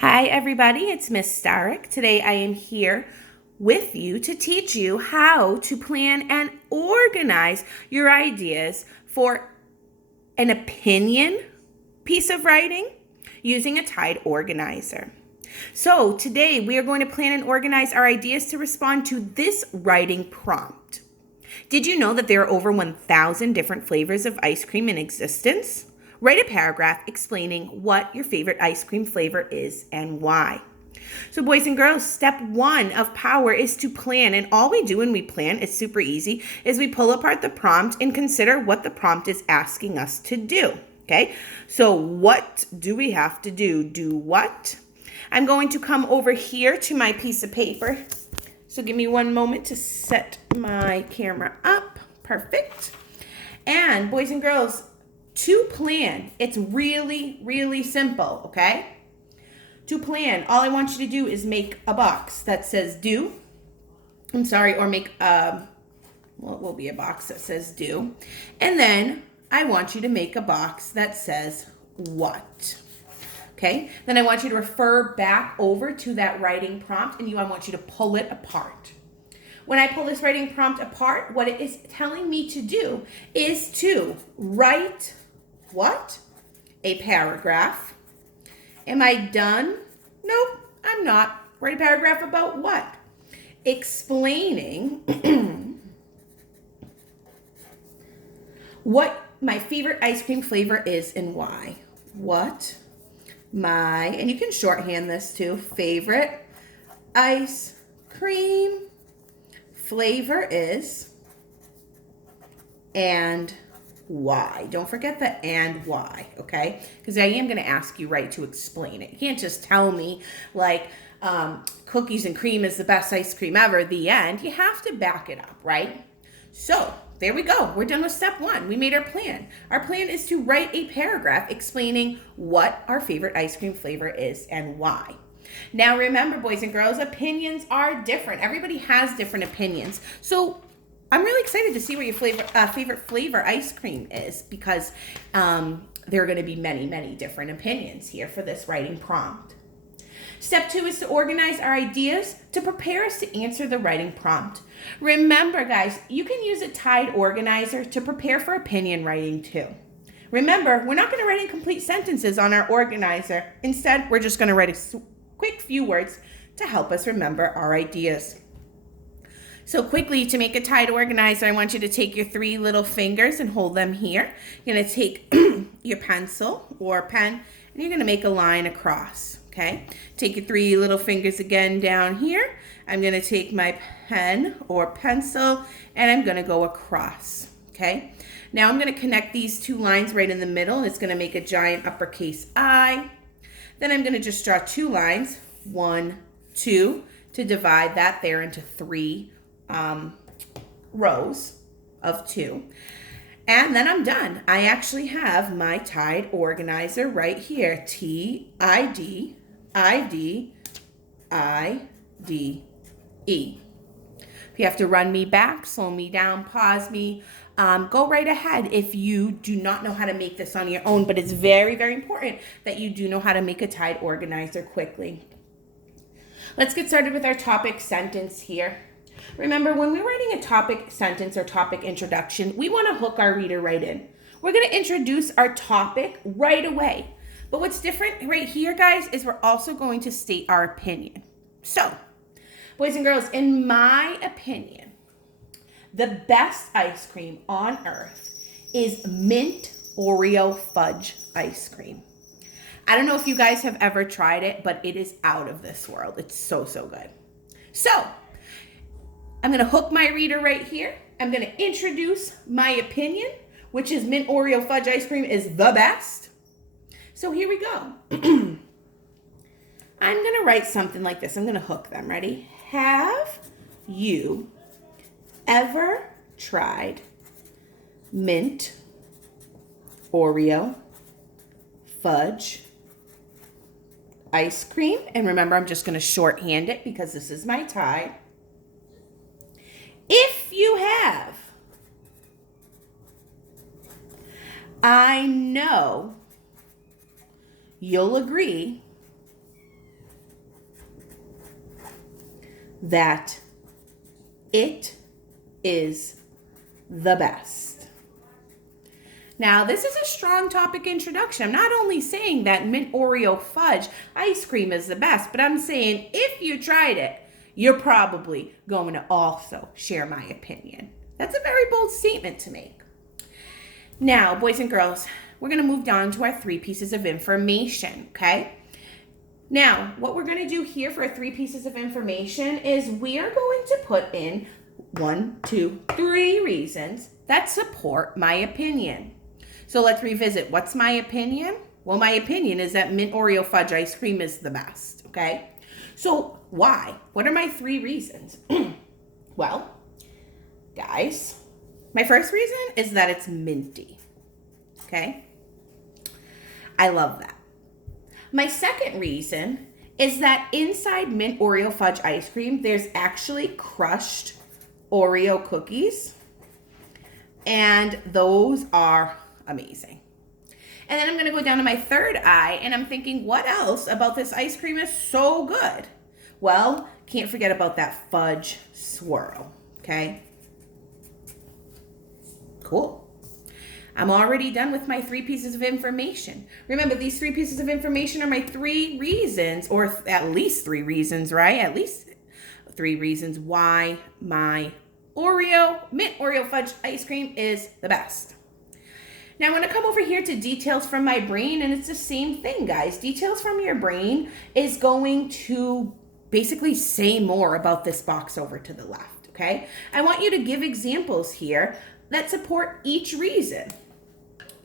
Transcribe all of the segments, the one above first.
Hi, everybody. It's Miss Starrick. Today I am here with you to teach you how to plan and organize your ideas for an opinion piece of writing using a Tide organizer. So today we are going to plan and organize our ideas to respond to this writing prompt. Did you know that there are over 1,000 different flavors of ice cream in existence? Write a paragraph explaining what your favorite ice cream flavor is and why. So boys and girls, step one of power is to plan. And all we do when we plan, it's super easy, is we pull apart the prompt and consider what the prompt is asking us to do. Okay, so what do we have to do? Do what? I'm going to come over here to my piece of paper. So give me one moment to set my camera up. Perfect. And boys and girls, to plan, it's really, really simple, okay? To plan, all I want you to do is make a box that says do. Or make it will be a box that says do. And then I want you to make a box that says what. Okay? Then I want you to refer back over to that writing prompt and I want you to pull it apart. When I pull this writing prompt apart, what it is telling me to do is to write what? A paragraph. Am I done? Nope, I'm not. Write a paragraph about what? Explaining what my favorite ice cream flavor is and why. What my, and you can shorthand this too, favorite ice cream flavor is and why. Don't forget the and why, okay? Because I am going to ask you to explain it. You can't just tell me cookies and cream is the best ice cream ever, the end. You have to back it up, right? So there we go. We're done with step one. We made our plan. Our plan is to write a paragraph explaining what our favorite ice cream flavor is and why. Now remember, boys and girls, opinions are different. Everybody has different opinions. So I'm really excited to see what your favorite flavor ice cream is because there are going to be many, many different opinions here for this writing prompt. Step two is to organize our ideas to prepare us to answer the writing prompt. Remember, guys, you can use a Tide organizer to prepare for opinion writing too. Remember, we're not going to write incomplete sentences on our organizer. Instead, we're just going to write a quick few words to help us remember our ideas. So quickly, to make a Tide organizer, I want you to take your 3 little fingers and hold them here. You're going to take your pencil or pen, and you're going to make a line across, okay? Take your 3 little fingers again down here. I'm going to take my pen or pencil, and I'm going to go across, okay? Now I'm going to connect these 2 lines right in the middle, and it's going to make a giant uppercase I. Then I'm going to just draw 2 lines, 1, 2, to divide that there into 3 rows of 2. And then I'm done. I actually have my Tide organizer right here. T-I-D-I-D-I-D-E. If you have to run me back, slow me down, pause me, go right ahead if you do not know how to make this on your own. But it's very, very important that you do know how to make a Tide organizer quickly. Let's get started with our topic sentence here. Remember, when we're writing a topic sentence or topic introduction, we want to hook our reader right in. We're going to introduce our topic right away. But what's different right here, guys, is we're also going to state our opinion. So, boys and girls, in my opinion, the best ice cream on earth is mint Oreo fudge ice cream. I don't know if you guys have ever tried it, but it is out of this world. It's so, so good. So, I'm going to hook my reader right here. I'm going to introduce my opinion, which is mint Oreo fudge ice cream is the best. So here we go. I'm going to write something like this. I'm going to hook them. Ready? Have you ever tried mint Oreo fudge ice cream? And remember, I'm just going to shorthand it because this is my Tide. If you have, I know you'll agree that it is the best. Now, this is a strong topic introduction. I'm not only saying that mint Oreo fudge ice cream is the best, but I'm saying if you tried it, you're probably going to also share my opinion. That's a very bold statement to make. Now, boys and girls, we're going to move on to our 3 pieces of information, okay? Now, what we're going to do here for our 3 pieces of information is we are going to put in 1, 2, 3 reasons that support my opinion. So let's revisit. What's my opinion? Well, my opinion is that mint Oreo fudge ice cream is the best, okay? So why? What are my 3 reasons? Well, guys, my first reason is that it's minty, okay? I love that. My second reason is that inside mint Oreo fudge ice cream, there's actually crushed Oreo cookies, and those are amazing. And then I'm going to go down to my third eye, and I'm thinking, what else about this ice cream is so good? Well, can't forget about that fudge swirl, okay? Cool. I'm already done with my 3 pieces of information. Remember, these 3 pieces of information are my 3 reasons, or at least 3 reasons, right? At least 3 reasons why my mint Oreo fudge ice cream is the best. Now I'm going to come over here to details from my brain, and it's the same thing, guys. Details from your brain is going to basically say more about this box over to the left, okay? I want you to give examples here that support each reason.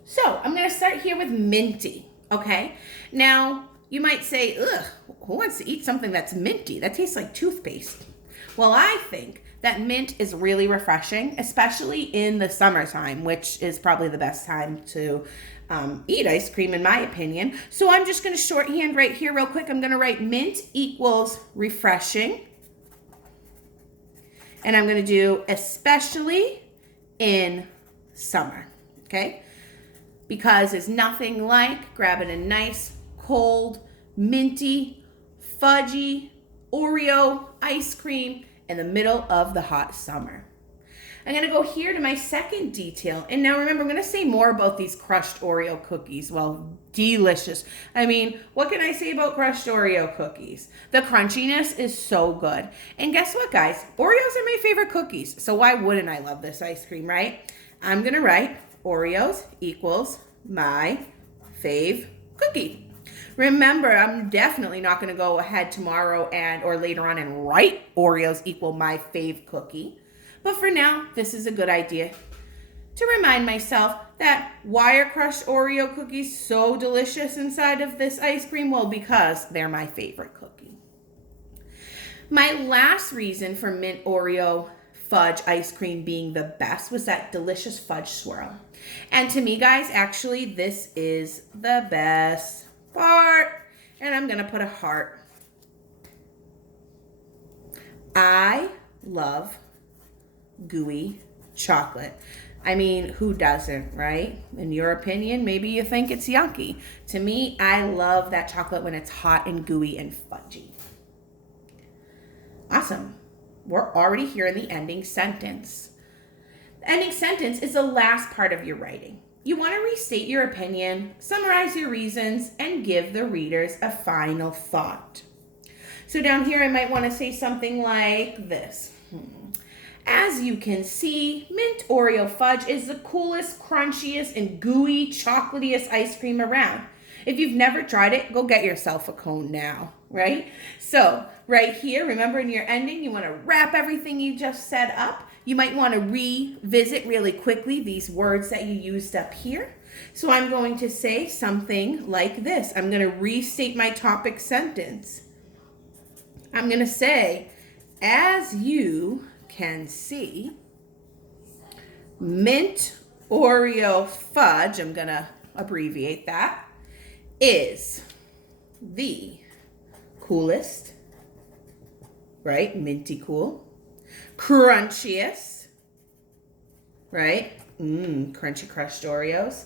So I'm going to start here with minty, okay? Now, you might say, ugh, who wants to eat something that's minty? That tastes like toothpaste. Well, I think that mint is really refreshing, especially in the summertime, which is probably the best time to eat ice cream, in my opinion. So I'm just going to shorthand right here real quick. I'm going to write mint equals refreshing. And I'm going to do especially in summer, okay? Because there's nothing like grabbing a nice, cold, minty, fudgy Oreo ice cream in the middle of the hot summer. I'm going to go here to my second detail. And now remember, I'm going to say more about these crushed Oreo cookies. Well, delicious. I mean, what can I say about crushed Oreo cookies? The crunchiness is so good. And guess what, guys? Oreos are my favorite cookies. So why wouldn't I love this ice cream, right? I'm going to write Oreos equals my fave cookie. Remember, I'm definitely not going to go ahead tomorrow or later on and write Oreos equal my fave cookie. But for now, this is a good idea to remind myself that why are crushed Oreo cookies so delicious inside of this ice cream? Well, because they're my favorite cookie. My last reason for mint Oreo fudge ice cream being the best was that delicious fudge swirl. And to me, guys, actually, this is the best part, and I'm gonna put a heart. I love gooey chocolate. I mean, who doesn't, right? In your opinion, maybe you think it's yucky. To me, I love that chocolate when it's hot and gooey and fudgy. Awesome. We're already here in the ending sentence. The ending sentence is the last part of your writing. You want to restate your opinion, summarize your reasons, and give the readers a final thought. So down here, I might want to say something like this. As you can see, mint Oreo fudge is the coolest, crunchiest, and gooey, chocolatiest ice cream around. If you've never tried it, go get yourself a cone now, right? So right here, remember in your ending, you want to wrap everything you just set up. You might want to revisit really quickly these words that you used up here. So I'm going to say something like this. I'm going to restate my topic sentence. I'm going to say, as you can see, mint Oreo fudge, I'm going to abbreviate that, is the coolest, right? Minty cool. Crunchiest, right? Crunchy crushed Oreos.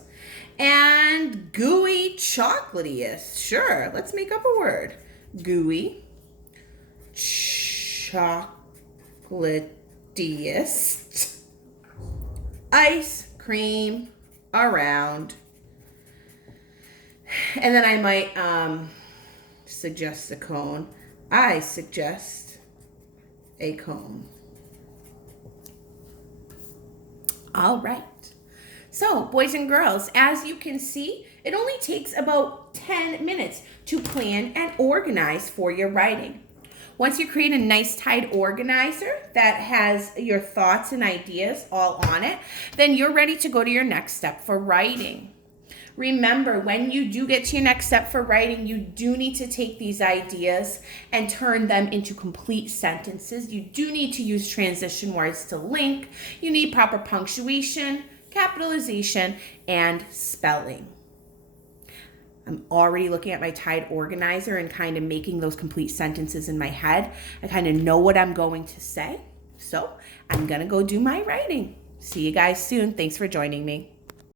And gooey chocolatiest. Sure, let's make up a word. Gooey chocolatiest. chocolatiest ice cream around. And then I might suggest a cone. I suggest a cone. All right. So, boys and girls, as you can see, it only takes about 10 minutes to plan and organize for your writing. Once you create a nice tight organizer that has your thoughts and ideas all on it, then you're ready to go to your next step for writing. Remember, when you do get to your next step for writing, you do need to take these ideas and turn them into complete sentences. You do need to use transition words to link. You need proper punctuation, capitalization, and spelling. I'm already looking at my tight organizer and kind of making those complete sentences in my head. I kind of know what I'm going to say. So I'm going to go do my writing. See you guys soon. Thanks for joining me.